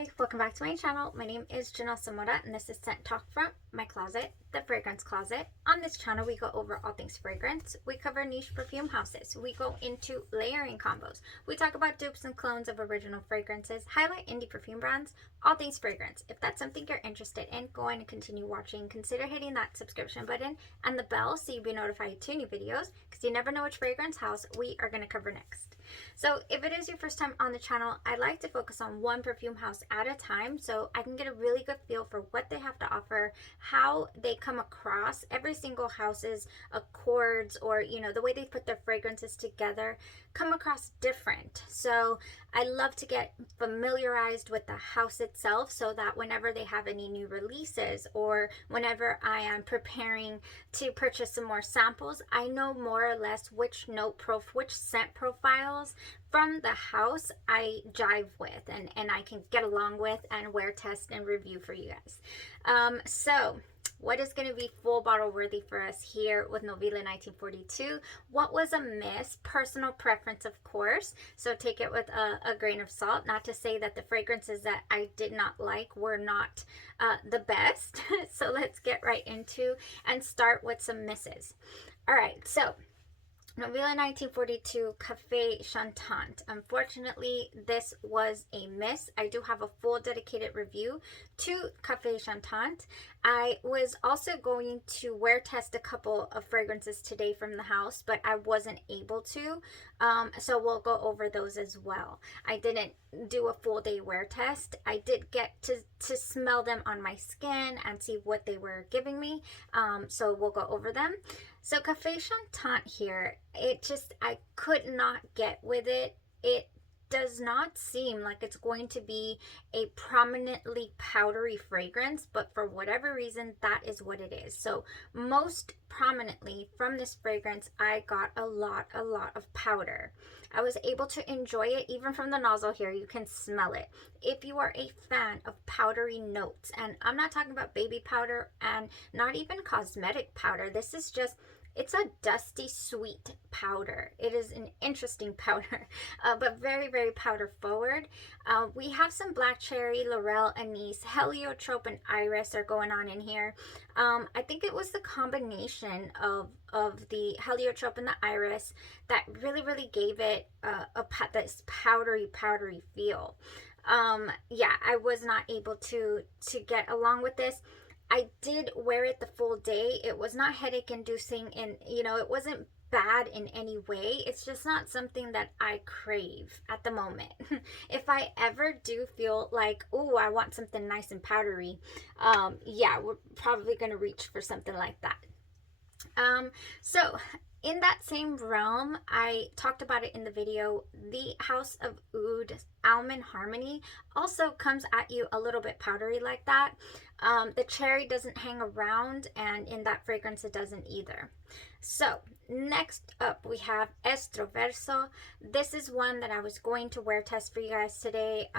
Hey, welcome back to my channel. My name is Janellescentcloset and this is Scent Talk from my closet, the fragrance closet. On this channel we go over all things fragrance. We cover niche perfume houses. We go into layering combos. We talk about dupes and clones of original fragrances, highlight indie perfume brands, all things fragrance. If that's something you're interested in, go on and continue watching. Consider hitting that subscription button and the bell so you'll be notified to new videos, because you never know which fragrance house we are going to cover next. So if it is your first time on the channel, I like to focus on one perfume house at a time so I can get a really good feel for what they have to offer, how they come across. Every single house's accords, or the way they put their fragrances together, come across different. So I love to get familiarized with the house itself so that whenever they have any new releases or whenever I am preparing to purchase some more samples, I know more or less which scent profiles from the house I jive with and I can get along with and wear test and review for you guys. So what is going to be full bottle worthy for us here with Nobile 1942? What was a miss? Personal preference, of course, so take it with a grain of salt. Not to say that the fragrances that I did not like were not the best. So let's get right into and start with some misses. All right, so Nobile 1942 Cafe Chantant. Unfortunately, this was a miss. I do have a full dedicated review to Cafe Chantant. I was also going to wear test a couple of fragrances today from the house, but I wasn't able to. So we'll go over those as well. I didn't do a full day wear test. I did get to smell them on my skin and see what they were giving me. So we'll go over them. So Cafe Chantant here, I could not get with it. It does not seem like it's going to be a prominently powdery fragrance, but for whatever reason, that is what it is. So most prominently from this fragrance, I got a lot of powder. I was able to enjoy it even from the nozzle here. You can smell it. If you are a fan of powdery notes, and I'm not talking about baby powder and not even cosmetic powder, this is just, it's a dusty, sweet powder. It is an interesting powder, but very, very powder forward. We have some black cherry, laurel, anise, heliotrope, and iris are going on in here. I think it was the combination of the heliotrope and the iris that really gave it this powdery feel. Yeah, I was not able to get along with this. I did wear it the full day. It was not headache inducing, and it wasn't bad in any way. It's just not something that I crave at the moment. If I ever do feel like, oh, I want something nice and powdery, yeah, we're probably going to reach for something like that. So in that same realm, I talked about it in the video, the House of Oud Almond Harmony also comes at you a little bit powdery like that. The cherry doesn't hang around, and in that fragrance it doesn't either. So next up we have Estroverso. This is one that I was going to wear test for you guys today.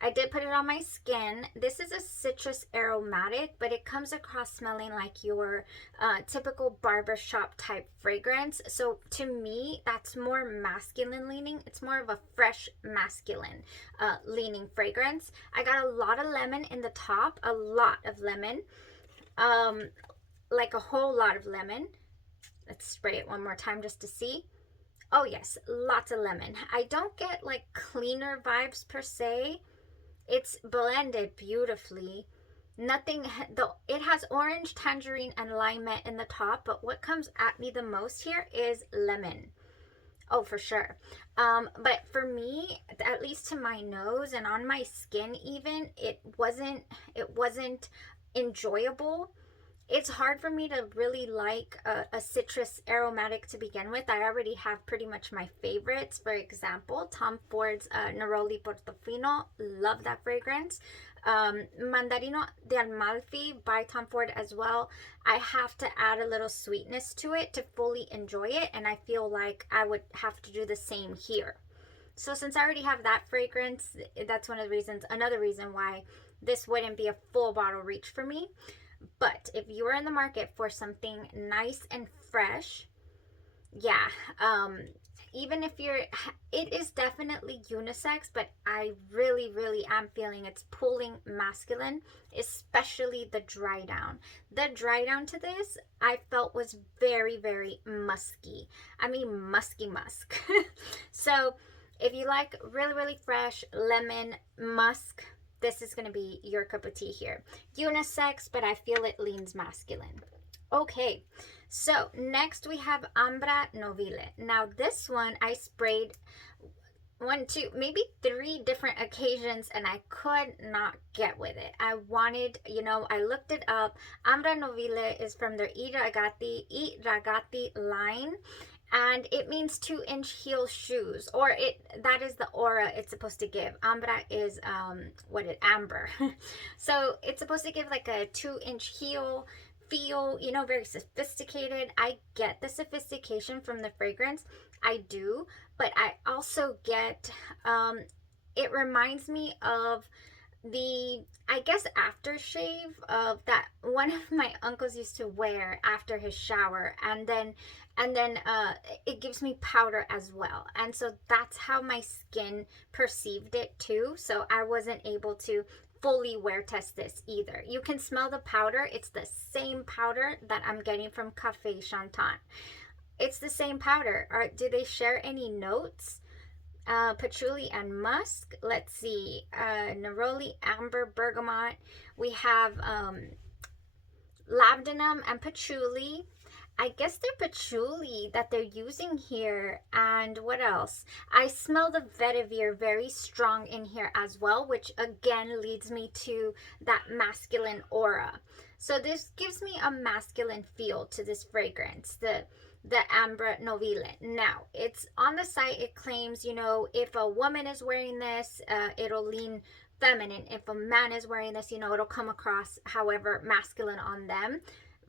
I did put it on my skin. This is a citrus aromatic, but it comes across smelling like your typical barbershop type fragrance. So to me, that's more masculine leaning. It's more of a fresh masculine leaning fragrance. I got a lot of lemon in the top, a lot of lemon, like a whole lot of lemon. Let's spray it one more time just to see. Oh yes, lots of lemon. I don't get like cleaner vibes per se. It's blended beautifully. Nothing, though, it has orange, tangerine, and limette in the top, but what comes at me the most here is lemon. Oh, for sure. But for me, at least to my nose and on my skin even, it wasn't enjoyable. It's hard for me to really like a citrus aromatic to begin with. I already have pretty much my favorites. For example, Tom Ford's Neroli Portofino. Love that fragrance. Mandarino de Amalfi by Tom Ford as well. I have to add a little sweetness to it to fully enjoy it, and I feel like I would have to do the same here. So since I already have that fragrance, that's one of the reasons, another reason why this wouldn't be a full bottle reach for me. But if you are in the market for something nice and fresh, yeah, even if you're, it is definitely unisex, but I really, really am feeling it's pulling masculine, especially the dry down. The dry down to this, I felt was very, very musky. I mean, musky musk. So if you like really, really fresh lemon musk, this is going to be your cup of tea here. Unisex, but I feel it leans masculine. Okay, so next we have Umbra Nobile. Now this one I sprayed one, two, maybe three different occasions and I could not get with it. I wanted, I looked it up. Umbra Nobile is from their I Ragazzi line. And it means 2-inch heel shoes, or that is the aura it's supposed to give. Ambra is amber. So it's supposed to give like a 2-inch heel feel, very sophisticated. I get the sophistication from the fragrance. I do, but I also get it reminds me of the, I guess, aftershave of that one of my uncles used to wear after his shower, and then it gives me powder as well, and so that's how my skin perceived it too. So I wasn't able to fully wear test this either. You can smell the powder. It's the same powder that I'm getting from Cafe Chantant. It's the same powder. Do they share any notes? Patchouli and musk. Let's see. Neroli, amber, bergamot. We have labdanum and patchouli. I guess they're patchouli that they're using here. And what else? I smell the vetiver very strong in here as well, which again leads me to that masculine aura. So this gives me a masculine feel to this fragrance, the Umbra Nobile. Now, it's on the site, it claims, if a woman is wearing this, it'll lean feminine. If a man is wearing this, it'll come across however masculine on them.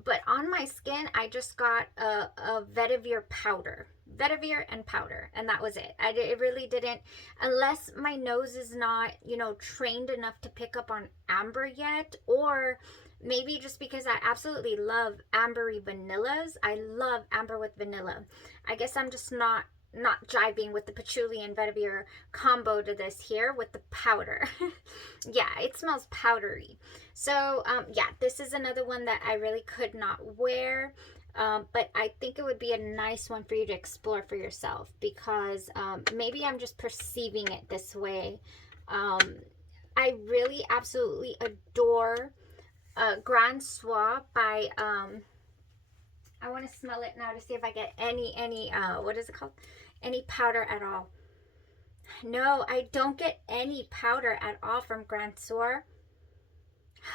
But on my skin, I just got a vetiver powder. Vetiver and powder, and that was it. It really didn't, unless my nose is not, trained enough to pick up on amber yet, or maybe just because I absolutely love ambery vanillas. I love amber with vanilla. I guess I'm just not jiving with the patchouli and vetiver combo to this here with the powder. Yeah, it smells powdery. So yeah, this is another one that I really could not wear. But I think it would be a nice one for you to explore for yourself, because maybe I'm just perceiving it this way. I really absolutely adore Grand Soir by I want to smell it now to see if I get any what is it called? Any powder at all. No, I don't get any powder at all from Grand Soir.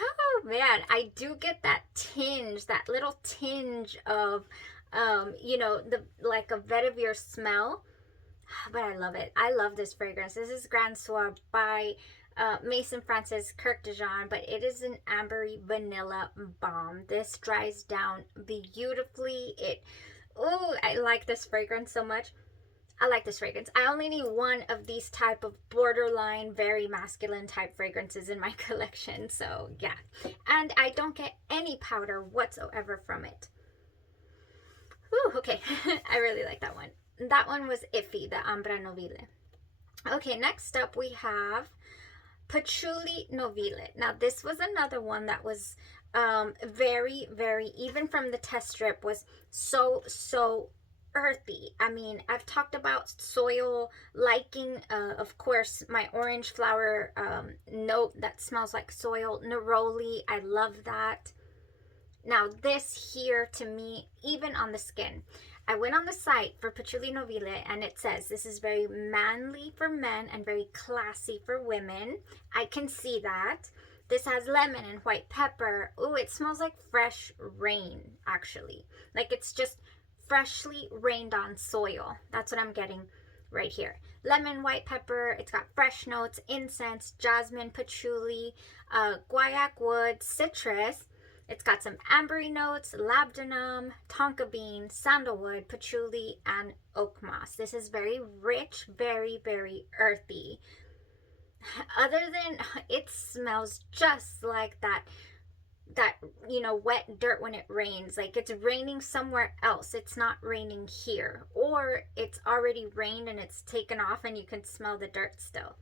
Oh man, I do get that tinge, that little tinge of the like a vetiver smell. But I love it. I love this fragrance. This is Grand Soir by Mason Francis Kirk Dijon, but it is an ambery vanilla bomb. This dries down beautifully. I like this fragrance so much. I like this fragrance. I only need one of these type of borderline, very masculine type fragrances in my collection. So yeah, and I don't get any powder whatsoever from it. Whew, okay, I really like that one. That one was iffy, the Umbra Nobile. Okay, next up we have Patchouli Nobile. Now this was another one that was very, very, even from the test strip, was so earthy. I mean, I've talked about soil liking, of course, my orange flower note that smells like soil. Neroli, I love that. Now this here, to me, even on the skin, I went on the site for Patchouli Nobile and it says this is very manly for men and very classy for women. I can see that. This has lemon and white pepper. Ooh, it smells like fresh rain, actually. Like it's just freshly rained on soil. That's what I'm getting right here. Lemon, white pepper. It's got fresh notes, incense, jasmine, patchouli, guaiac wood, citrus. It's got some ambery notes, labdanum, tonka bean, sandalwood, patchouli, and oak moss. This is very rich, very, very earthy. Other than it smells just like that that, you know, wet dirt when it rains. Like it's raining somewhere else. It's not raining here. Or it's already rained and it's taken off and you can smell the dirt still.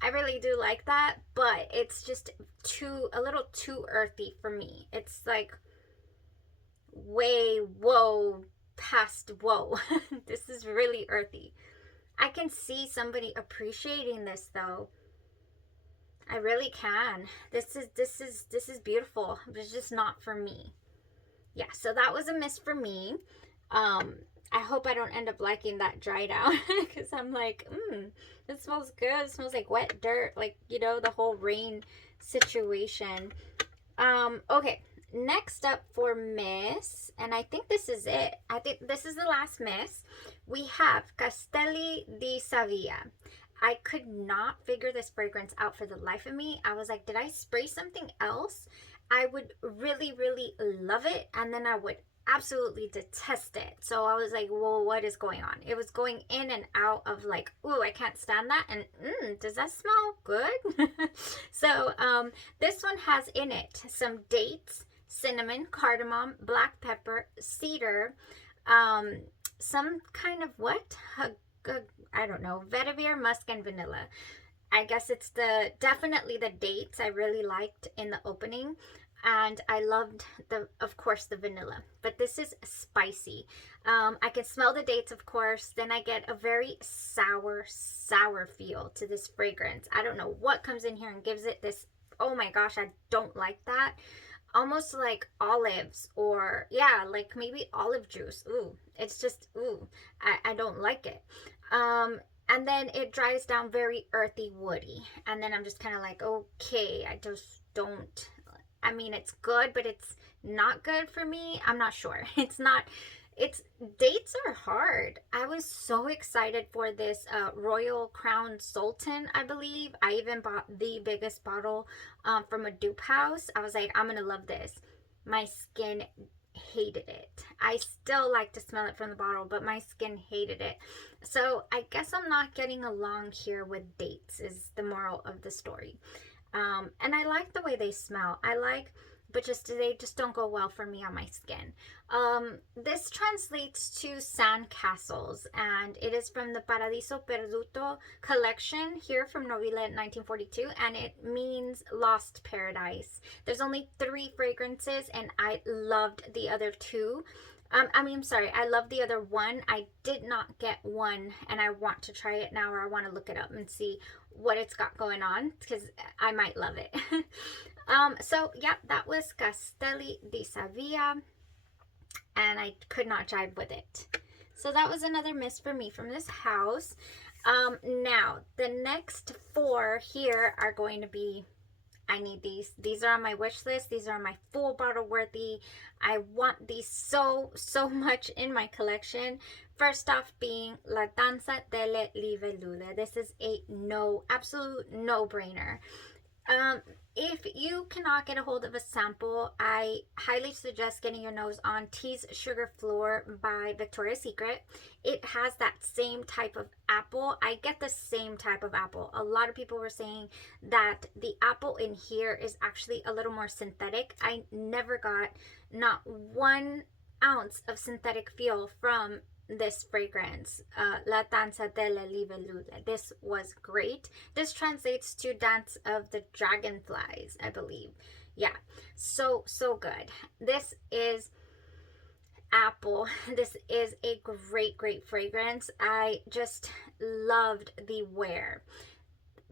I really do like that, but it's just a little too earthy for me. It's like way, whoa, past whoa. This is really earthy. I can see somebody appreciating this though. I really can. This is beautiful. It's just not for me. Yeah, so that was a miss for me. I hope I don't end up liking that dried out because I'm like, it smells good. It smells like wet dirt, like, you know, the whole rain situation. Okay, next up for miss, and I think this is it. I think this is the last miss. We have Castelli de Savia. I could not figure this fragrance out for the life of me. I was like, did I spray something else? I would really, really love it, and then I would absolutely detest it. So I was like, well, what is going on? It was going in and out of like, ooh, I can't stand that, and does that smell good? So this one has in it some dates, cinnamon, cardamom, black pepper, cedar, some kind of what? I don't know, vetiver, musk, and vanilla. I guess it's definitely the dates I really liked in the opening. And I loved of course, the vanilla. But this is spicy. I can smell the dates, of course. Then I get a very sour feel to this fragrance. I don't know what comes in here and gives it this, oh my gosh, I don't like that. Almost like olives, or yeah, like maybe olive juice. Ooh, it's just, ooh, I don't like it. And then it dries down very earthy, woody. And then I'm just kind of like, okay, I just don't, I mean, it's good, but it's not good for me. I'm not sure. Dates are hard. I was so excited for this Royal Crown Sultan, I believe. I even bought the biggest bottle from a dupe house. I was like, I'm going to love this. My skin hated it. I still like to smell it from the bottle, but my skin hated it. So I guess I'm not getting along here with dates is the moral of the story. And I like the way they smell. But they just don't go well for me on my skin. This translates to sand castles, and it is from the Paradiso Perduto collection here from Nobile 1942, and it means lost paradise. There's only 3 fragrances, and I loved the other 2. I love the other one. I did not get one, and I want to try it now, or I want to look it up and see what it's got going on, because I might love it. So yeah, that was Castelli de Savia, and I could not jive with it. So that was another miss for me from this house. Now, the next 4 here are going to be, I need these. These are on my wish list. These are my full bottle worthy. I want these so much in my collection. First off being Latanza delle Libellule. This is a absolute no-brainer. If you cannot get a hold of a sample, I highly suggest getting your nose on Tease Sugar Floor by Victoria's Secret. It has that same type of apple. I get the same type of apple. A lot of people were saying that the apple in here is actually a little more synthetic. I never got not 1 ounce of synthetic feel from this fragrance, Latanza delle Libellule. This was great. This translates to Dance of the Dragonflies, I believe. Yeah, so good. This is apple. This is a great fragrance. I just loved the wear.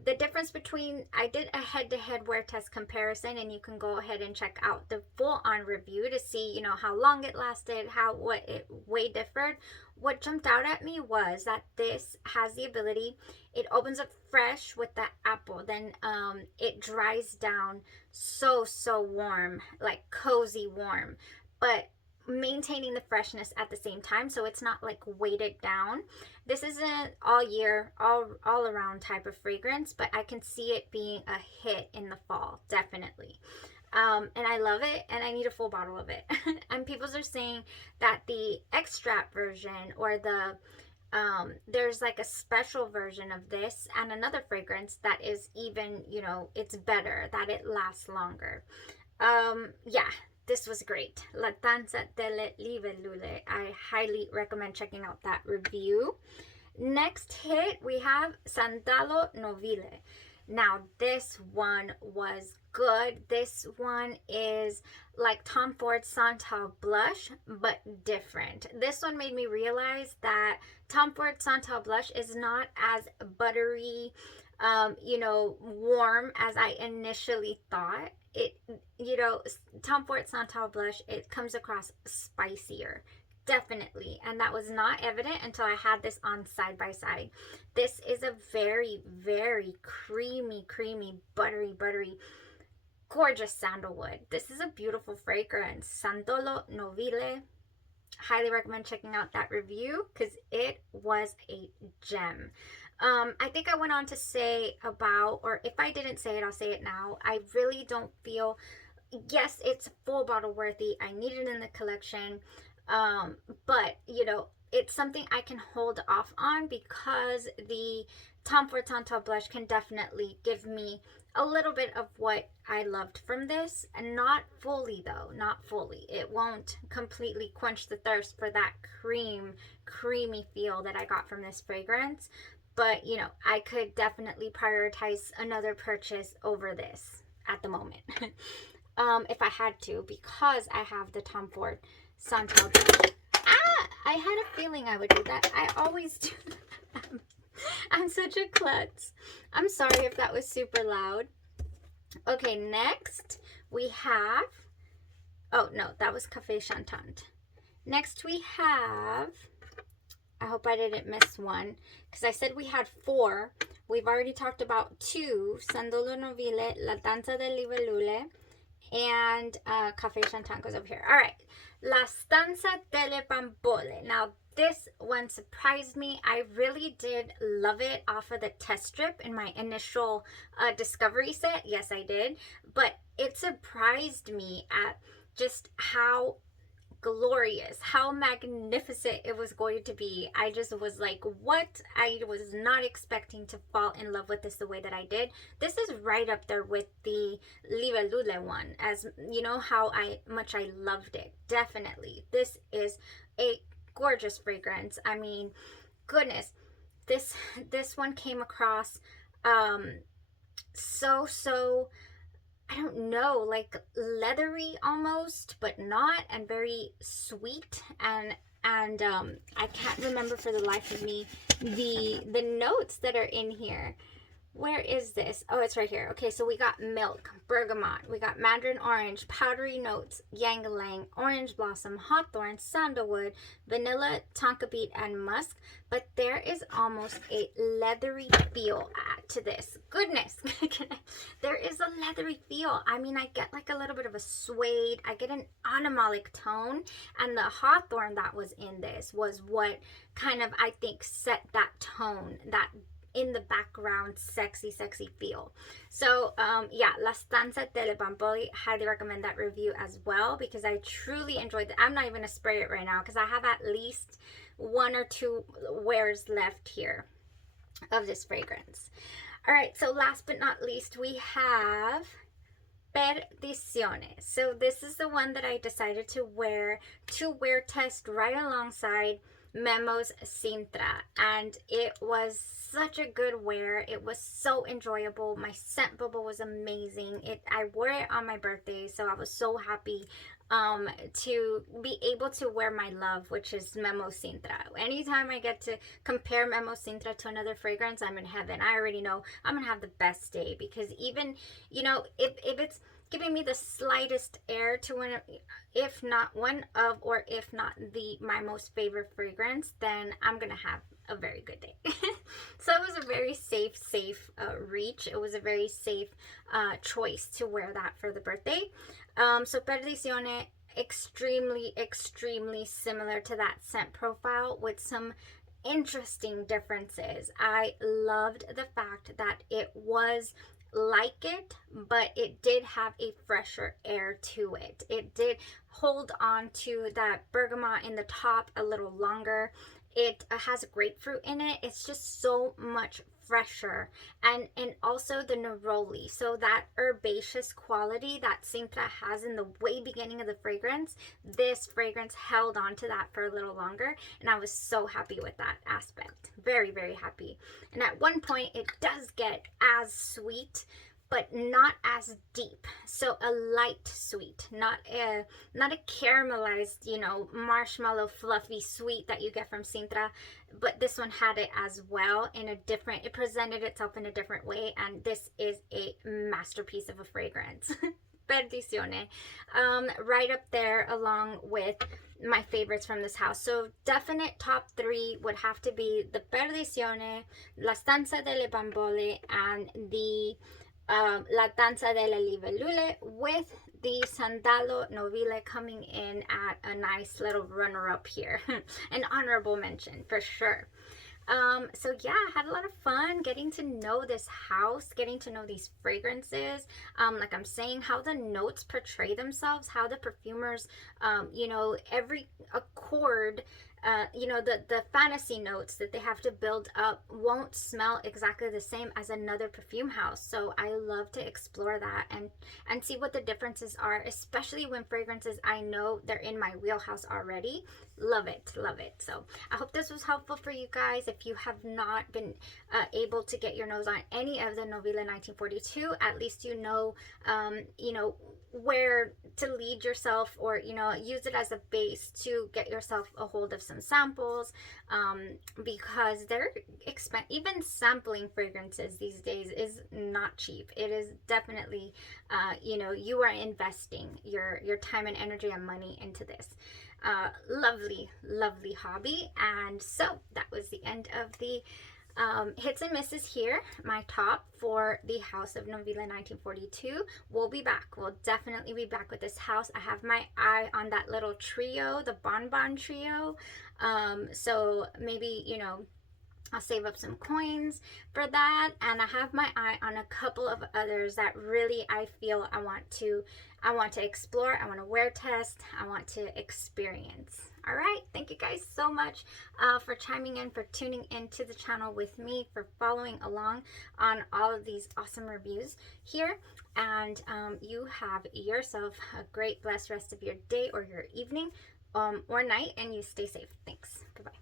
The difference between, I did a head-to-head wear test comparison, and you can go ahead and check out the full-on review to see, you know, how long it lasted, what it way differed. What jumped out at me was that this has the ability, it opens up fresh with that apple, then it dries down so warm, like cozy warm, but maintaining the freshness at the same time, so it's not like weighted down. This isn't all year, all around type of fragrance, but I can see it being a hit in the fall, definitely. And I love it, and I need a full bottle of it. And people are saying that the extract version, or there's like a special version of this and another fragrance that is even, you know, it's better, that it lasts longer. Yeah, this was great. Latanza delle Libellule. I highly recommend checking out that review. Next hit, we have Sandalo Nobile. Now, this one was good. This one is like Tom Ford's Santal Blush, but different. This one made me realize that Tom Ford Santal Blush is not as buttery, warm as I initially thought. Tom Ford Santal Blush, it comes across spicier. Definitely. And that was not evident until I had this on side by side. This is a very, very creamy, buttery, gorgeous sandalwood. This is a beautiful fragrance. Sandalo Nobile. Highly recommend checking out that review because it was a gem. I think I went on to say about, or if I didn't say it, I'll say it now. I really don't feel, yes, it's full bottle worthy. I need it in the collection. But it's something I can hold off on because the Tom Ford Santal blush can definitely give me a little bit of what I loved from this, and not fully though, not fully. It won't completely quench the thirst for that creamy feel that I got from this fragrance. But I could definitely prioritize another purchase over this at the moment. If I had to, because I have the Tom Ford Santal. I had a feeling I would do that. I always do that. I'm such a klutz. I'm sorry if that was super loud. Okay, next we have, oh no, that was Café Chantant. Next we have, I hope I didn't miss one, because I said we had 4. We've already talked about 2, Sandalo Nobile, Latanza de Libellule, and Café Chantant goes over here. All right, La Stanza delle Bambole. Now, this one surprised me. I really did love it off of the test strip in my initial discovery set. Yes, I did. But it surprised me at just how glorious, how magnificent it was going to be. I just was like, what? I was not expecting to fall in love with this the way that I did. This is right up there with the Libellule one, as you know how much I loved it. Definitely. This is a gorgeous fragrance. I mean, goodness, this one came across so I don't know, like leathery almost, but not, and very sweet, and I can't remember for the life of me the notes that are in here. Where is this? Oh, it's right here. Okay, so we got milk, bergamot, we got mandarin orange, powdery notes, ylang-ylang, orange blossom, hawthorn, sandalwood, vanilla, tonka beet, and musk. But there is almost a leathery feel to this. Goodness, there is a leathery feel. I mean, I get like a little bit of a suede. I get an animalic tone, and the hawthorn that was in this was what kind of, I think, set that tone, that in the background sexy feel. So yeah, La Stanza delle Bambole, highly recommend that review as well, because I truly enjoyed it. I'm not even gonna spray it right now because I have at least 1 or 2 wears left here of this fragrance. All right, so last but not least, we have Perdition. So this is the one that I decided to wear test right alongside Memo's Sintra, and it was such a good wear. It was so enjoyable. My scent bubble was amazing. I wore it on my birthday, so I was so happy to be able to wear my love, which is Memo Sintra. Anytime I get to compare Memo Sintra to another fragrance, I'm in heaven. I already know I'm gonna have the best day, because even if it's giving me the slightest air to one, if not one of, or if not my most favorite fragrance, then I'm gonna have a very good day. So it was a very safe reach. It was a very safe choice to wear that for the birthday. So Perdition, extremely similar to that scent profile with some interesting differences. I loved the fact that it was like it, but it did have a fresher air to it. It did hold on to that bergamot in the top a little longer. It has grapefruit in it. It's just so much fresher, and also the neroli. So that herbaceous quality that Sintra has in the way beginning of the fragrance, this fragrance held on to that for a little longer, and I was so happy with that aspect. Very, very happy. And at one point it does get as sweet, but not as deep. So a light sweet, not a caramelized, you know, marshmallow fluffy sweet that you get from Sintra, but this one had it as well in a different, it presented itself in a different way, and this is a masterpiece of a fragrance. Perdition, right up there along with my favorites from this house. So definite top three would have to be the Perdition, Latanza delle Bambole, and the Latanza delle Libellule, with the Sandalo Nobile coming in at a nice little runner-up here. An honorable mention for sure. So yeah, I had a lot of fun getting to know this house, getting to know these fragrances. Like I'm saying, how the notes portray themselves, how the perfumers, you know, every accord, you know, the fantasy notes that they have to build up won't smell exactly the same as another perfume house. So I love to explore that and see what the differences are, especially when fragrances I know they're in my wheelhouse already. Love it, love it. So I hope this was helpful for you guys. If you have not been able to get your nose on any of the Nobile 1942, at least you know where to lead yourself, or you know, use it as a base to get yourself a hold of some samples, because they're expensive. Even sampling fragrances these days is not cheap. It is definitely you know, you are investing your time and energy and money into this lovely hobby. And so that was the end of the hits and misses here. My top for the House of Nobile 1942. We'll be back. We'll definitely be back with this house. I have my eye on that little trio, the Bonbon trio. So maybe, you know, I'll save up some coins for that, and I have my eye on a couple of others that really I feel I want to explore, I want to wear test, I want to experience. All right, thank you guys so much for chiming in, for tuning into the channel with me, for following along on all of these awesome reviews here, and you have yourself a great blessed rest of your day or your evening or night, and you stay safe. Thanks. Bye-bye.